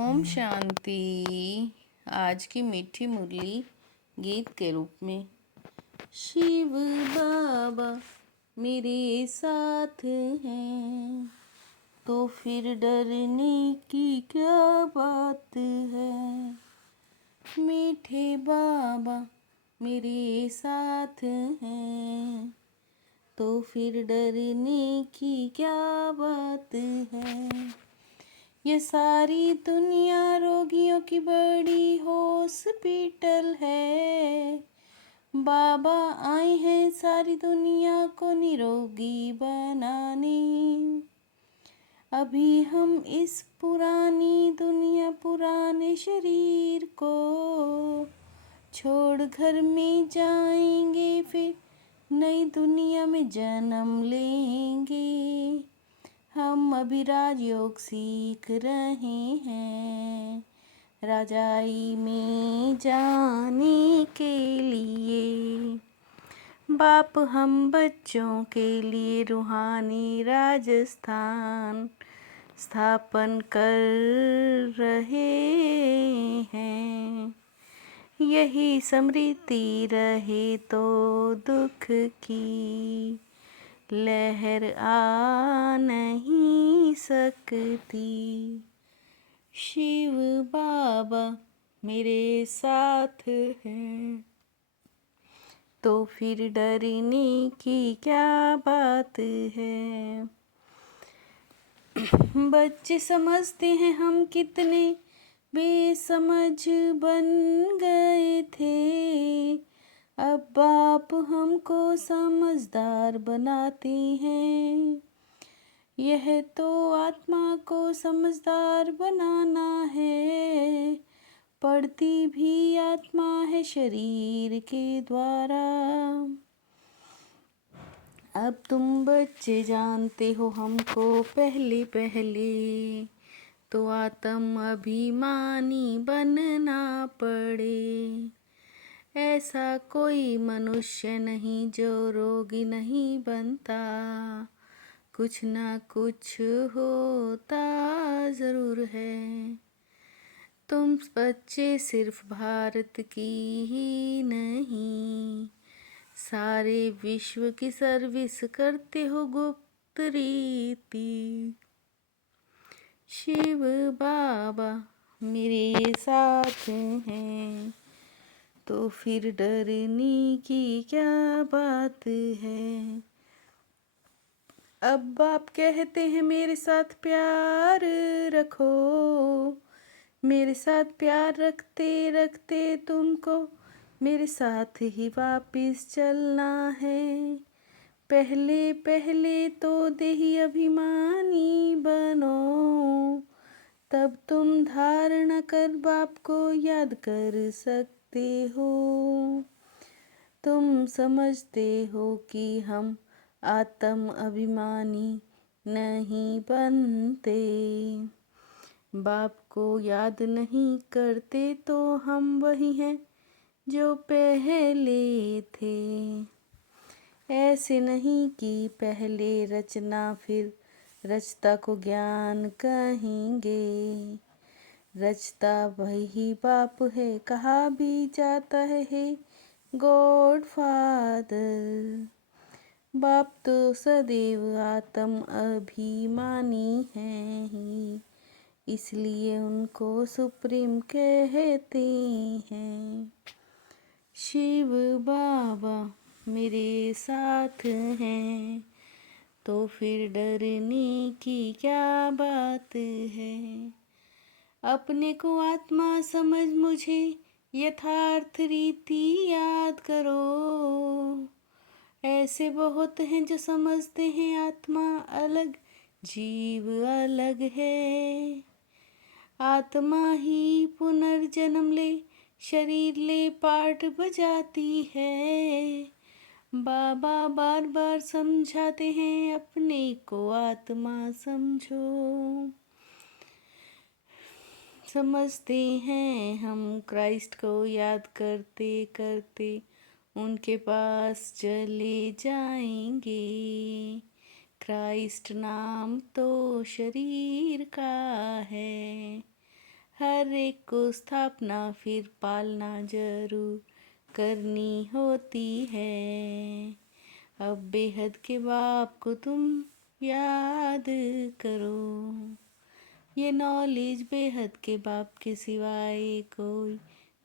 ओम शांति। आज की मीठी मुरली गीत के रूप में। शिव बाबा मेरे साथ हैं तो फिर डरने की क्या बात है। मीठे बाबा मेरे साथ हैं तो फिर डरने की क्या बात है। ये सारी दुनिया रोगियों की बड़ी हॉस्पिटल है। बाबा आए हैं सारी दुनिया को निरोगी बनाने। अभी हम इस पुरानी दुनिया पुराने शरीर को छोड़ घर में जाएंगे, फिर नई दुनिया में जन्म लेंगे। हम अभी राजयोग सीख रहे हैं राजाई में जाने के लिए। बाप हम बच्चों के लिए रूहानी राजस्थान स्थापन कर रहे हैं। यही स्मृति रहे तो दुख की लहर आ नहीं सकती। शिव बाबा मेरे साथ हैं तो फिर डरने की क्या बात है। बच्चे समझते हैं हम कितने बेसमझ बन गए थे। अब बाप हमको समझदार बनाते हैं। यह तो आत्मा को समझदार बनाना है। पढ़ती भी आत्मा है शरीर के द्वारा। अब तुम बच्चे जानते हो हमको पहले पहले तो आत्म अभिमानी बनना पड़े। ऐसा कोई मनुष्य नहीं जो रोगी नहीं बनता। कुछ ना कुछ होता ज़रूर है। तुम बच्चे सिर्फ भारत की ही नहीं सारे विश्व की सर्विस करते हो गुप्त रीति। शिव बाबा मेरे साथ हैं तो फिर डरने की क्या बात है। अब बाप कहते हैं मेरे साथ प्यार रखो। मेरे साथ प्यार रखते रखते तुमको मेरे साथ ही वापिस चलना है। पहले पहले तो देही अभिमानी बनो, तब तुम धारणा कर बाप को याद कर सकते हो। तुम समझते हो कि हम आत्म अभिमानी नहीं बनते। बाप को याद नहीं करते तो हम वही हैं जो पहले थे। ऐसे नहीं कि पहले रचना फिर रचता को ज्ञान कहेंगे। रचता वही बाप है कहा भी जाता है गॉड फादर। बाप तो सदैव आत्म अभिमानी हैं ही, इसलिए उनको सुप्रीम कहते हैं। शिव बाबा मेरे साथ हैं तो फिर डरने की क्या बात है। अपने को आत्मा समझ मुझे यथार्थ रीति याद करो। ऐसे बहुत हैं जो समझते हैं आत्मा अलग जीव अलग है। आत्मा ही पुनर्जन्म ले शरीर ले पार्ट बजाती है। बाबा बार बार समझाते हैं अपने को आत्मा समझो। समझते हैं हम क्राइस्ट को याद करते करते उनके पास चले जाएंगे। क्राइस्ट नाम तो शरीर का है, एक को स्थापना फिर पालना जरूर करनी होती है। अब बेहद के बाप को तुम याद करो। ये नॉलेज बेहद के बाप के सिवाय कोई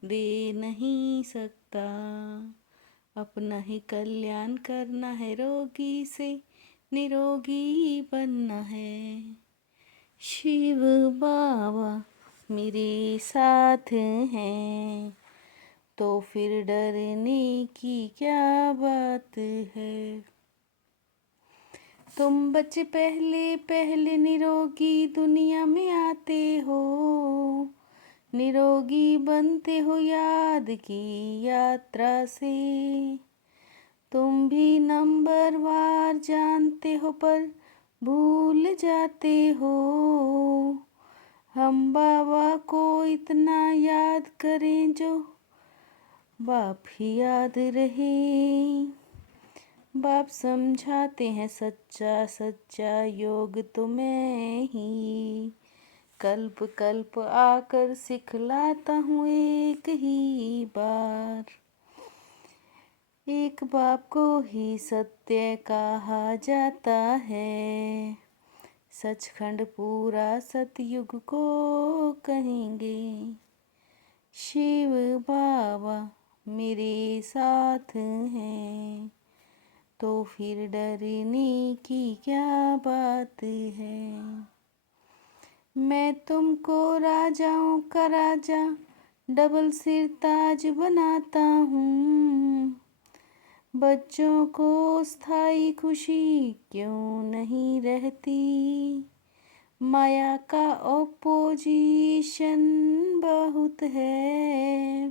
दे नहीं सकता। अपना ही कल्याण करना है, रोगी से निरोगी बनना है। शिव बाबा मेरे साथ हैं, तो फिर डरने की क्या बात है। तुम बच्चे पहले पहले निरोगी दुनिया में आते हो, निरोगी बनते हो याद की यात्रा से। तुम भी नंबर वार जानते हो पर भूल जाते हो। हम बाबा को इतना याद करें जो बाप ही याद रहे। बाप समझाते हैं सच्चा सच्चा योग तो मैं ही कल्प कल्प आकर सिखलाता हूँ एक ही बार। एक बाप को ही सत्य कहा जाता है, सचखंड पूरा सतयुग को कहेंगे। शिव बाबा मेरे साथ हैं, तो फिर डरने की क्या बात है। मैं तुमको राजाओं का राजा डबल सिर ताज बनाता हूँ। बच्चों को स्थायी खुशी क्यों नहीं रहती। माया का ओपोजिशन बहुत है।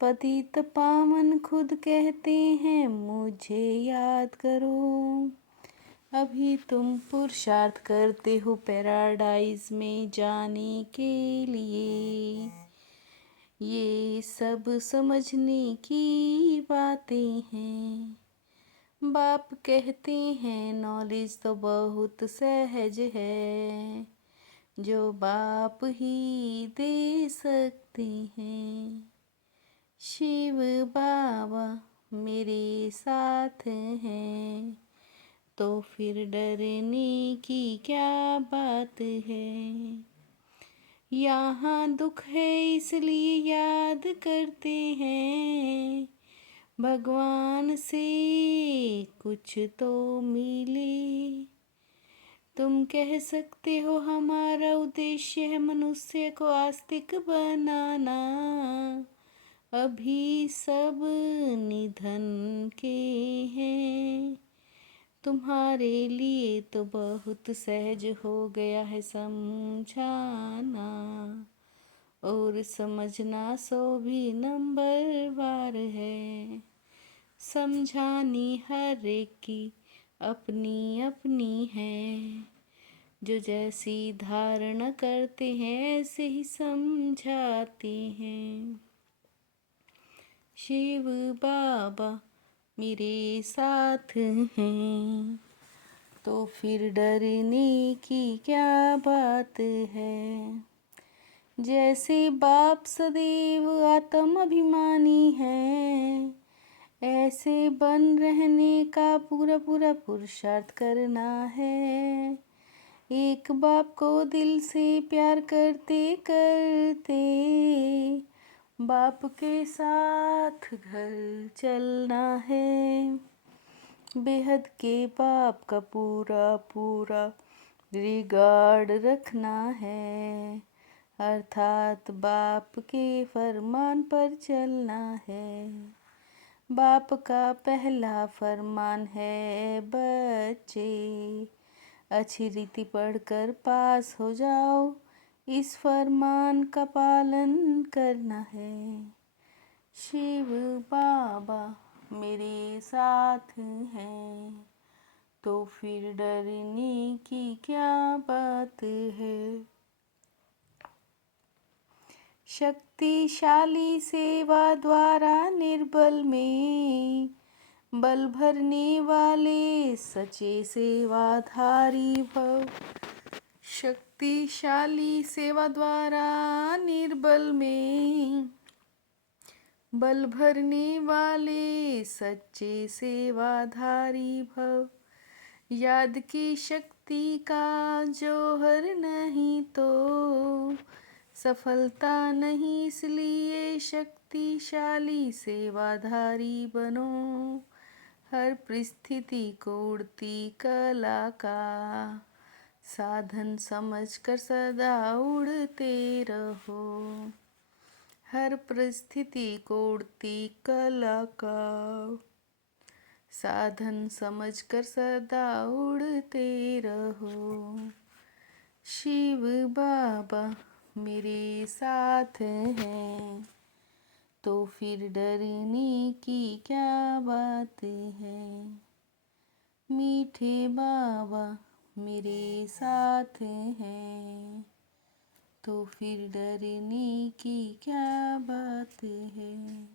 पतित पावन खुद कहते हैं मुझे याद करो। अभी तुम पुरुषार्थ करते हो पैराडाइज में जाने के लिए। ये सब समझने की बातें हैं। बाप कहते हैं नॉलेज तो बहुत सहज है, जो बाप ही दे सकते हैं। शिव बाबा मेरे साथ हैं, तो फिर डरने की क्या बात है। यहाँ दुख है इसलिए याद करते हैं, भगवान से कुछ तो मिले। तुम कह सकते हो हमारा उद्देश्य है मनुष्य को आस्तिक बनाना। अभी सब निधन के हैं, तुम्हारे लिए तो बहुत सहज हो गया है समझाना। और समझना सो भी नंबर वार है। समझानी हर एक की अपनी अपनी है, जो जैसी धारणा करते हैं ऐसे ही समझाते हैं। शिव बाबा मेरे साथ हैं, तो फिर डरने की क्या बात है। जैसे बाप सदैव आत्म अभिमानी है, ऐसे बन रहने का पूरा पूरा पुरुषार्थ करना है। एक बाप को दिल से प्यार करते करते बाप के साथ घर चलना है। बेहद के बाप का पूरा पूरा रिगार्ड रखना है, अर्थात बाप के फरमान पर चलना है। बाप का पहला फरमान है बच्चे अच्छी रीति पढ़कर पास हो जाओ, इस फरमान का पालन करना है। शिव बाबा मेरे साथ हैं, तो फिर डरने की क्या बात है। शक्तिशाली सेवा द्वारा निर्बल में बल भरने वाले सच्चे सेवाधारी भव। शक्तिशाली सेवा द्वारा निर्बल में बल भरने वाले सच्चे सेवाधारी भव। याद की शक्ति का जौहर नहीं तो सफलता नहीं, इसलिए शक्तिशाली सेवाधारी बनो। हर परिस्थिति को उड़ती कला का साधन समझकर सदा उड़ते रहो। हर परिस्थिति को उड़ती कला का साधन समझकर सदा उड़ते रहो। शिव बाबा मेरे साथ हैं, तो फिर डरने की क्या बात है। मीठे बाबा मेरे साथ हैं, तो फिर डरने की क्या बात है।